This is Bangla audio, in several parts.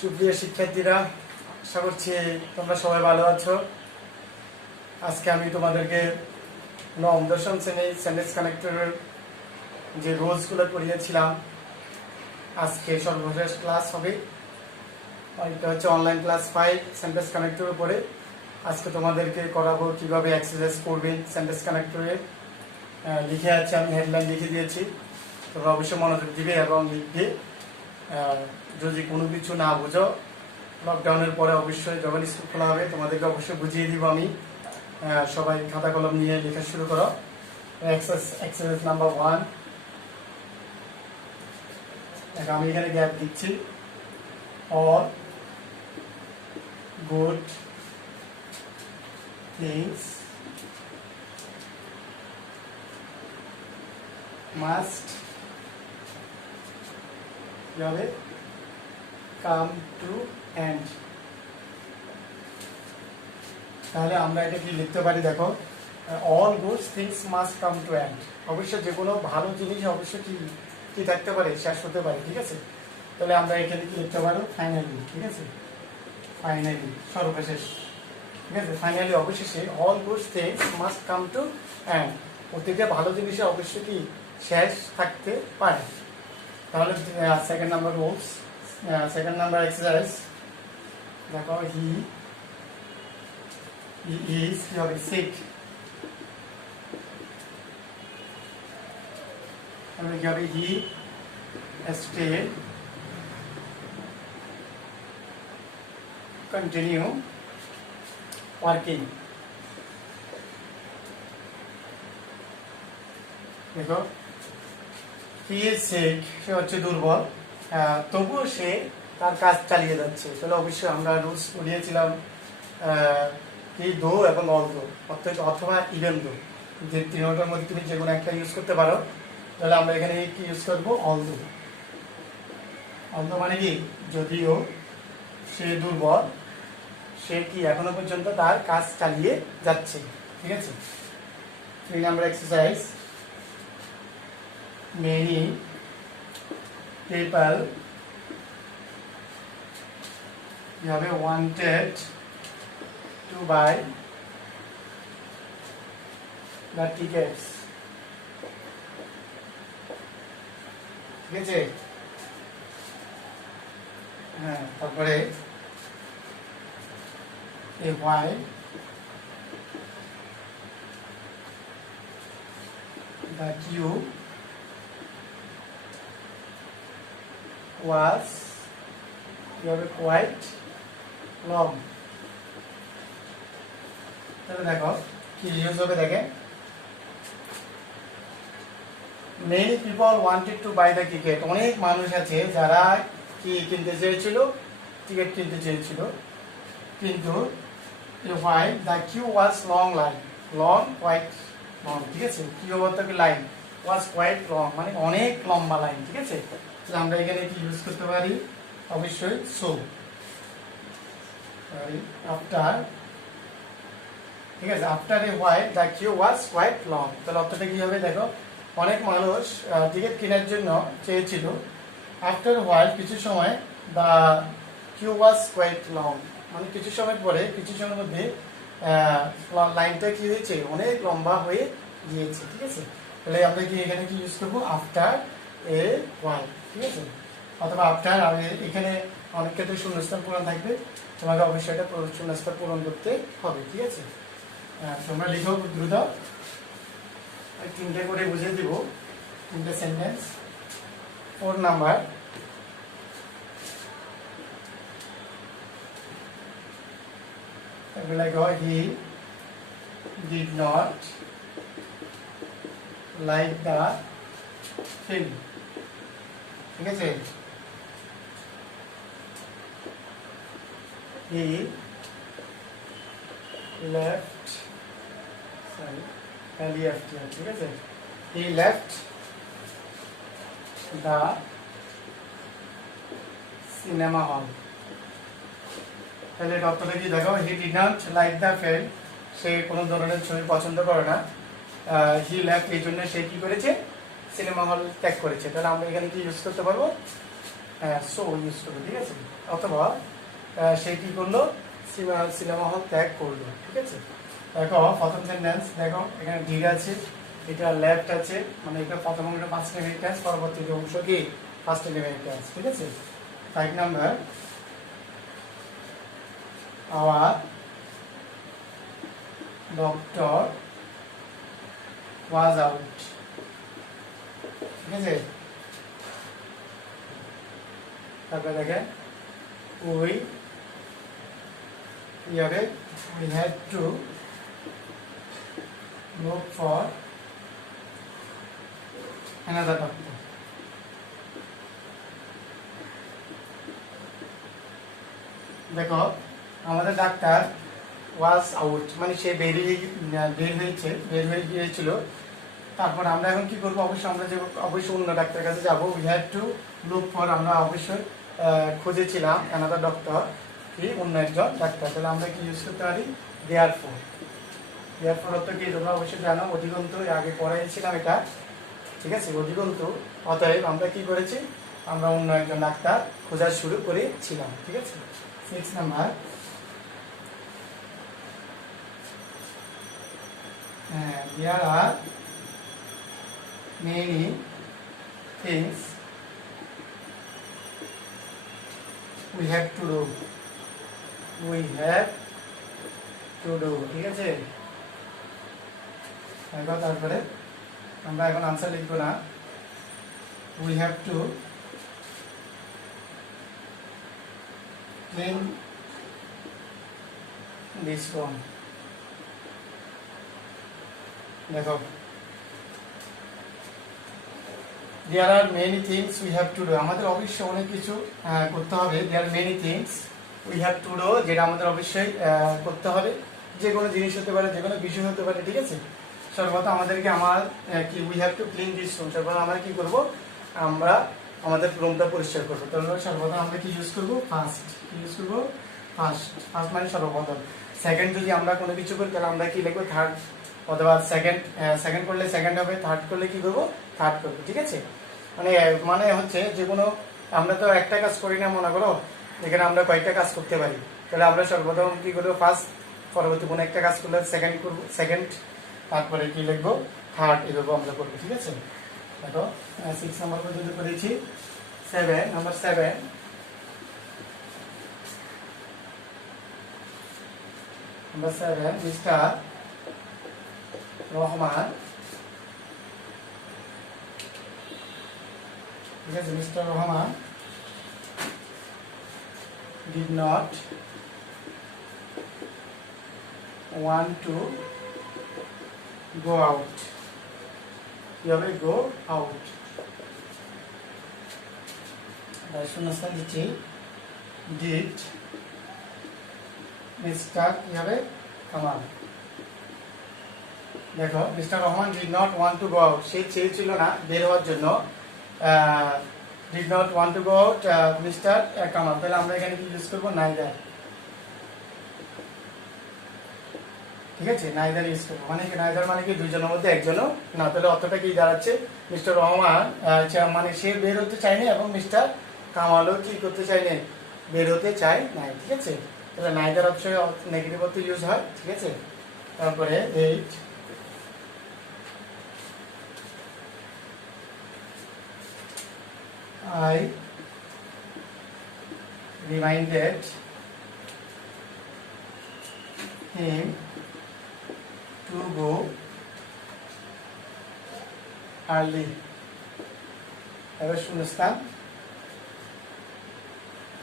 সুপ্রিয় শিক্ষার্থীরা, আশা করছি তোমরা সবাই ভালো আছো। আজকে আমি তোমাদেরকে নবম-দশম শ্রেণীর সেন্টেন্স কানেক্টরের যে রুলসগুলো করিয়েছিলাম, আজকে সর্বশেষ ক্লাস হবে। এটা হচ্ছে অনলাইন ক্লাস 5 সেন্টেন্স কানেক্টরের উপরে। আজকে তোমাদেরকে করাবো কিভাবে এক্সারসাইজ করবে সেন্টেন্স কানেক্টরে। লিখে আছে, আমি হেডলাইন লিখে দিয়েছি, তোমরা অবশ্যই মনোযোগ দিবে এবং লিখবে। যদি কোনো কিছু না বুঝো, লকডাউনের পরে অবশ্যই যখন স্কুল খোলা হবে তোমাদেরকে অবশ্যই বুঝিয়ে দিব আমি। সবাই খাতা কলম নিয়ে লেখা শুরু করো। Exercise number 1। আমি এখানে গ্যাপ দিচ্ছি। All good things must come to end। তাহলে আমরা এটা কি লিখতে পারি? দেখো, all good things must come to end। অবশ্যই যে কোনো ভালো জিনিস অবশ্যই কি থাকতে পারে, শেষ হতে পারে। ঠিক আছে, তাহলে আমরা এখানে কি লিখতে পারো? ফাইনালি। ঠিক আছে, ফাইনালি সর্বশেষ। ঠিক আছে, ফাইনালি অবশেষে all good things must come to end। প্রত্যেকটা ভালো জিনিসে অবশ্যই কি শেষ থাকতে পারে। তাহলে second number rules, second number exercise দেখো, হি ইজ কি হবে? সিক। তাহলে কি হবে? He still continue working. দেখো, হি ইজ সিক, সে হচ্ছে দুর্বল, তবুও সে তার কাজ চালিয়ে যাচ্ছে। তাহলে অবশ্যই আমরা রুলস পড়িয়েছিলাম কি, দো এবং অল দো, অথবা ইভেন দো, যে তিনটার মধ্যে তুমি যে কোনো একটা ইউজ করতে পারো। তাহলে আমরা এখানে কি ইউজ করবো? অল দো। অল দো মানে কি, যদিও সে দুর্বল, সে কি এখনো পর্যন্ত তার কাজ চালিয়ে যাচ্ছে। ঠিক আছে, 3 number exercise, many people wanted to buy the tickets। ঠিক আছে, হ্যাঁ। তারপরে why the queue was quite long। তাহলে দেখো কি ইউজ হবে, দেখেন, many people wanted to buy the ticket। অনেক মানুষ আছে যারা কি কিনতে চেয়েছিল? টিকিট কিনতে চেয়েছিল, কিন্তু why the queue was long line, long quite long। ঠিক আছে, queue বলতে কি লাইন, was quite long মানে অনেক লম্বা লাইন। ঠিক আছে, আমরা এখানে কি ইউজ করতে পারি? অবশ্যই সো, আফটার। ঠিক আছে, after a while the queue was quite long. তাহলে অর্থটা কি হবে? দেখো, অনেক মানুষ টিকিট কেনার জন্য চেয়েছিল, আফটার হোয়াইল কিছু সময়, the queue was quite long মানে কিছু সময় পরে, কিছু সময়ের মধ্যে লাইনটা কি হয়েছে? অনেক লম্বা হয়ে গিয়েছে। ঠিক আছে, তাহলে আমরা কি এখানে কি ইউজ করবো? After a while. ঠিক আছে, অথবা আফটার। আর এখানে অনেক ক্ষেত্রে শূন্যস্থান পূরণ থাকবে, তোমাকে অবশ্যই এটা শূন্যস্থান পূরণ করতে হবে। ঠিক আছে, তোমরা লিখো দ্রুত, 3টে করে বুঝিয়ে দিব, 3টে সেন্টেন্স। 4 নাম্বার, লেখো, he did not like the film. ঠিক আছে, he left, ঠিক আছে, he left the cinema hall। তাহলে ডক্টরটা কি দেখো, he did not like the film, সে কোনো ধরনের ছবি পছন্দ করে না। he left এই জন্য সে কি করেছে? সিনেমা হল ত্যাগ করেছে। তাহলে আমরা এখানে কি ইউজ করতে পারবো? সো ইউজ করবে, ঠিক আছে, অথবা সে কি করলো, সিনেমা হল ত্যাগ করলো, ঠিক আছে। দেখো প্রথম সেন্টেন্স, দেখো এখানে ডিড আছে, এটা লেফট আছে, মানে এটা প্রথম অংশটা ফার্স্ট ইনডিফিনিট টেন্স, পরবর্তী অংশ কি ফার্স্ট ইনডিফিনিট টেন্স, ঠিক আছে। 5 number, our doctor was out, ঠিক আছে। তারপরে দেখেন we had to look for another doctor. দেখো আমাদের ডাক্তার ওয়াজ আউট, মানে সে বের হয়ে গিয়েছিল। তারপর আমরা এখন কি করবো, অবশ্যই আমরা যে অবশ্যই অন্য ডাক্তারের কাছে যাবো। We had to look for, আমরা অবশ্যই খুঁজেছিলাম অ্যানাদার ডক্টর, কি অন্য একজন ডাক্তার। তাহলে আমরা কি ইউজ করতে পারি, দেয়ারফর। দেয়ারফর অর্থ কি তোমরা অবশ্যই জানো, অধিকন্তু, আগে পড়াইছিলাম এটা, ঠিক আছে। অধিকন্তু, অতএব আমরা কি করেছি, আমরা অন্য একজন ডাক্তার খোঁজা শুরু করেছিলাম, ঠিক আছে। 6 number, there are many things we have to do. We have to do, ঠিক আছে। তারপরে আমরা এখন আনসার লিখবো না, we have to clean this room. দেখো there are many things we have to do, আমাদের অবশ্যই অনেক কিছু করতে হবে। there are many things we have to do, যেটা আমাদের অবশ্যই করতে হবে, যে কোনো জিনিস হতে পারে, যে কোনো বিষয় হতে পারে, ঠিক আছে। সর্বপ্রথম আমাদেরকে কি we have to clean this room, সর্বপ্রথম আমরা কি করব, আমরা আমাদের রুমটা পরিষ্কার করবো। তাহলে সর্বপ্রথম আমরা কি ইউজ করবো, ফার্স্ট মানে সর্বপ্রথম। সেকেন্ড যদি আমরা কোনো কিছু করি তাহলে আমরা কি লিখবো, থার্ড, অথবা সেকেন্ড করলে সেকেন্ড হবে, থার্ড করলে কি করবো, থার্ড করবো, ঠিক আছে। মানে হচ্ছে যে কোনো, আমরা তো একটা কাজ করি না, মনে করো এখানে আমরা কয়েকটা কাজ করতে পারি। তাহলে আমরা সর্বপ্রথম কি করবো, ফার্স্ট, পরবর্তী কোনো একটা কাজ করলে সেকেন্ড করবো, সেকেন্ড, তারপরে কি লিখবো, থার্ড, এভাবে আমরা করবো, ঠিক আছে। দেখো 6 নাম্বার পর্যন্ত করেছি। 7 নাম্বার, 7 মিস্টার রহমান, ঠিক আছে, mister Rahman did not want to go out. কিভাবে go out, শূন্যস্থান দিচ্ছি, did মিস্টার কিভাবে কামাল। দেখো mister Rahman did not want to go out, সে চেয়েছিল না বের হওয়ার জন্য, did not want to go out mister Kamal. তাহলে আমরা এখানে কি ইউজ করবো, নাইদার, ঠিক আছে, নাইদার ইউজ করবো। মানে নাইদার মানে কি দুইজনের মধ্যে একজনও না। তাহলে অর্থটা কি দাঁড়াচ্ছে, মিস্টার রহমান মানে সে বের হতে চায়নি, এবং মিস্টার কামালও কি করতে চায়নি, বের হতে চায় নাই, ঠিক আছে। তাহলে নাইদার অপশন নেগেটিভ অর্থে ইউজ হয়, ঠিক আছে। তারপরে 8 I reminded him to go early. এবার শূন্যস্থান,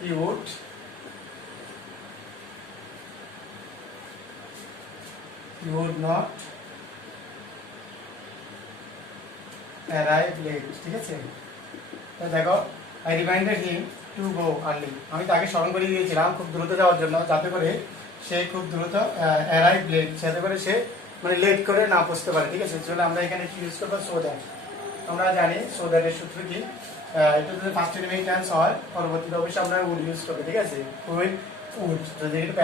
he would not arrive late, ঠিক আছে। দেখো I reminded him to go early, আমি তাকে স্মরণ করে দিয়েছিলাম খুব দ্রুত যাওয়ার জন্য, যাতে করে সে খুব দ্রুত arrive late, যাতে করে সে মানে লেট করে না পৌঁছতে পারে, ঠিক আছে। চলে আমরা এখানে কি ইউজ করবো, so that। আমরা জানি so that এর সূত্র কি, এটা যদি ফার্স্ট ইনডিফিনিট টেন্স হয়, পরবর্তীতে অবশ্যই আমরা would ইউজ করব, ঠিক আছে। would যদি এটা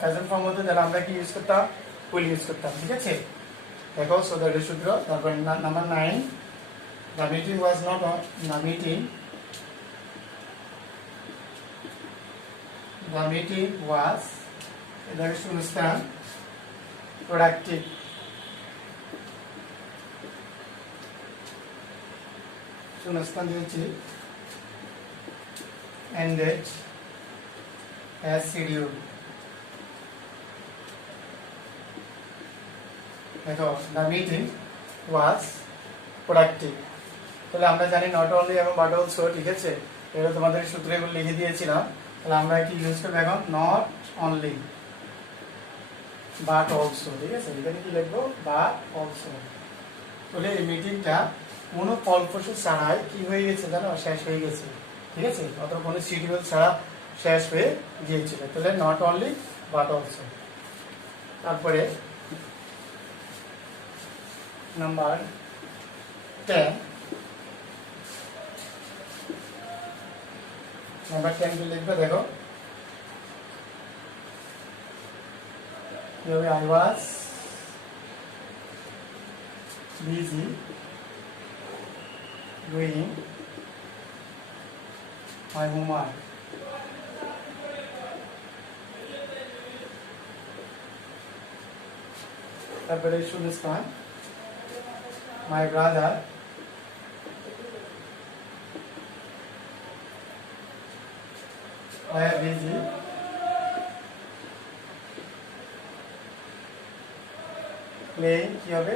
প্রেজেন্ট ফর্ম হতো তাহলে আমরা কি ইউজ করতাম, will ইউজ করতাম, ঠিক আছে। দেখো so that এর সূত্র। তারপর number 9, the meeting The meeting was এটাকে শূন্যস্থান প্রোডাক্টিভ। শূন্যস্থান দিয়েছি ended as scheduled। দেখো the meeting was productive। তাহলে আমরা জানি নট অনলি এবং বাট অলসো, ঠিক আছে, এটা তোমাদের সূত্রে এগুলো লিখে দিয়েছিলাম। তাহলে আমরা কি ইউজ করবো এখন? নট অনলি বাট অলসো, ঠিক আছে, এখানে কি লিখবো? But also. তাহলে এই মিটিংটা কোনো ফলপ্রসূ ছাড়াই কি হয়ে গেছে জানো? শেষ হয়ে গেছে, ঠিক আছে, অথবা কোনো শিডিউল ছাড়া শেষ হয়ে গিয়েছিল। তাহলে নট অনলি বাট অলসো। তারপরে নাম্বার 10, নাম্বার 10 কি লিখবে? দেখো I was busy doing my homework। তারপরে শূন্যস্থান my brother were busy playing কি হবে?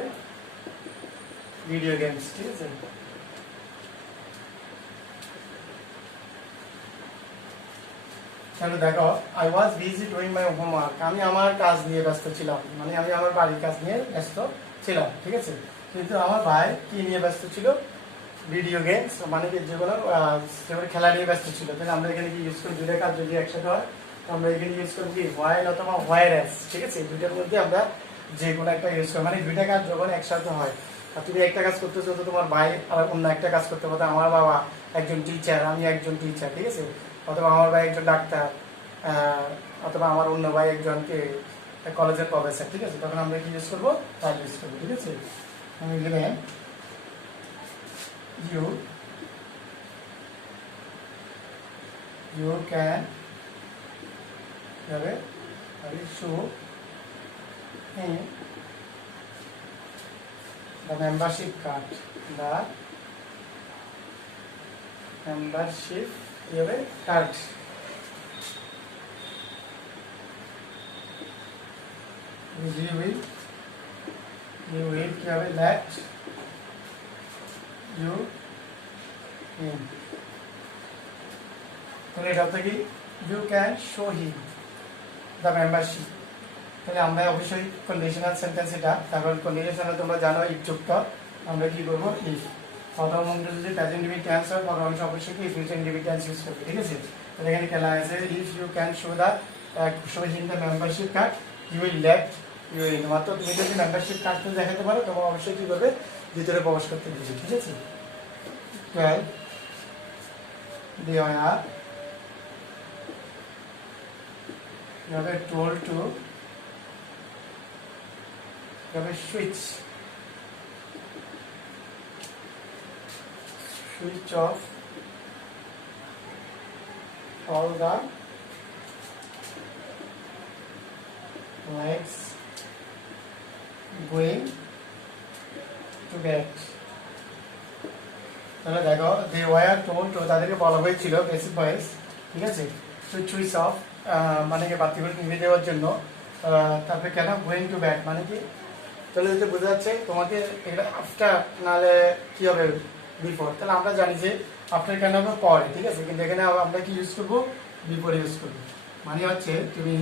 ভিডিও গেমস, ঠিক আছে। তাহলে দেখো I was busy doing my homework, আমি আমার কাজ নিয়ে ব্যস্ত ছিলাম, মানে আমি আমার বাড়ির কাজ নিয়ে ব্যস্ত ছিলাম, ঠিক আছে। কিন্তু আমার ভাই কি নিয়ে ব্যস্ত ছিল? ভিডিও গেমস, মানে কি যেগুলো খেলা নিয়ে ব্যস্ত ছিল। তাহলে আমরা এখানে কি ইউজ করি? দুইটা কাজ যদি একসাথে হয় আমরা এখানে ইউজ করবো কি? হোয়াইল অথবা হোয়ারএস, ঠিক আছে। দুইটার মধ্যে আমরা যে কোনো একটা ইউজ করি, মানে দুইটা কাজ যখন একসাথে হয়, আর তুমি একটা কাজ করতেছো তো তোমার ভাই আর অন্য একটা কাজ করতে পারতো। আমার বাবা একজন টিচার, আমি একজন টিচার, ঠিক আছে, অথবা আমার ভাই একজন ডাক্তার, অথবা আমার অন্য ভাই একজনকে কলেজের প্রফেসর, ঠিক আছে। তখন আমরা কি ইউজ করবো? তার ইউজ করবো, ঠিক আছে। আমি এখানে you can show him the membership card, the membership card। you will let you in। তাহলে এটা হচ্ছে কি? you can show him the membership। তাহলে আমরা অবশ্যই কন্ডিশনাল সেন্টেন্স এটা। তারপর কন্ডিশনাল তোমরা জানো ইফ যুক্ত, আমরা কি করবো? ইফ। প্রথম অংশ যদি প্রেজেন্ট ইনডিফিনিট টেন্স হয়, পরের অংশ অবশ্যই কি ফিউচার ইনডিফিনিট টেন্স ইউজ করবে, ঠিক আছে। তাহলে এখানে খেলা আছে if you can show him the membership card you will let you in. মাত্র তুমি যদি মেম্বারশিপ কার্ডটা দেখাতে পারো তখন অবশ্যই কি করবে? ভিতরে প্রবেশ করতে দিবে, ঠিক আছে। 12 they are told to switch off all the lights going to bed। তাহলে দেখো they were told to, তাদেরকে বলা হয়েছিল বেসিক ভয়েস, ঠিক আছে, সুইচ অফ মানে কি বাতিগুলো নিভিয়ে দেওয়ার জন্য। তারপরে কেন? গোয়িং টু ব্যাড মানে কি? তাহলে যদি বোঝা যাচ্ছে তোমাকে এটা আফটার, নাহলে কি হবে? বিফোর। তাহলে আমরা জানি যে আফটার কেন হবে? পরে, ঠিক আছে, কিন্তু এখানে আমরা কি ইউজ করবো? বিফোর ইউজ করবো। মানে হচ্ছে তুমি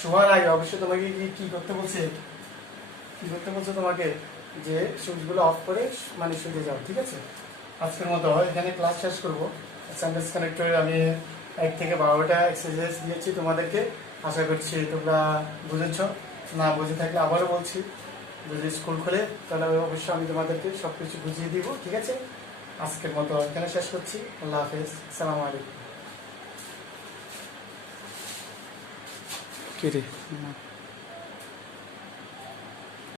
শোয়ার আগে অবশ্যই তোমাকে কি করতে বলছে? কি করতে বলছে তোমাকে? যে সুইচগুলো অফ করে মানে শুতে যাও, ঠিক আছে। আজকের মতো এখানে ক্লাস শেষ করবো। সেন্টেন্স কানেক্টরে আমি 1 থেকে 12টা এক্সারসাইজ দিয়েছি তোমাদেরকে। আশা করছি তোমরা বুঝেছ। না বুঝে থাকলে আবারও বলছি, যদি স্কুল খোলে তাহলে অবশ্যই আমি তোমাদেরকে সব কিছু বুঝিয়ে দিব, ঠিক আছে। আজকের মতো এখানে শেষ করছি। আল্লাহ হাফেজ, আসসালামু আলাইকুম।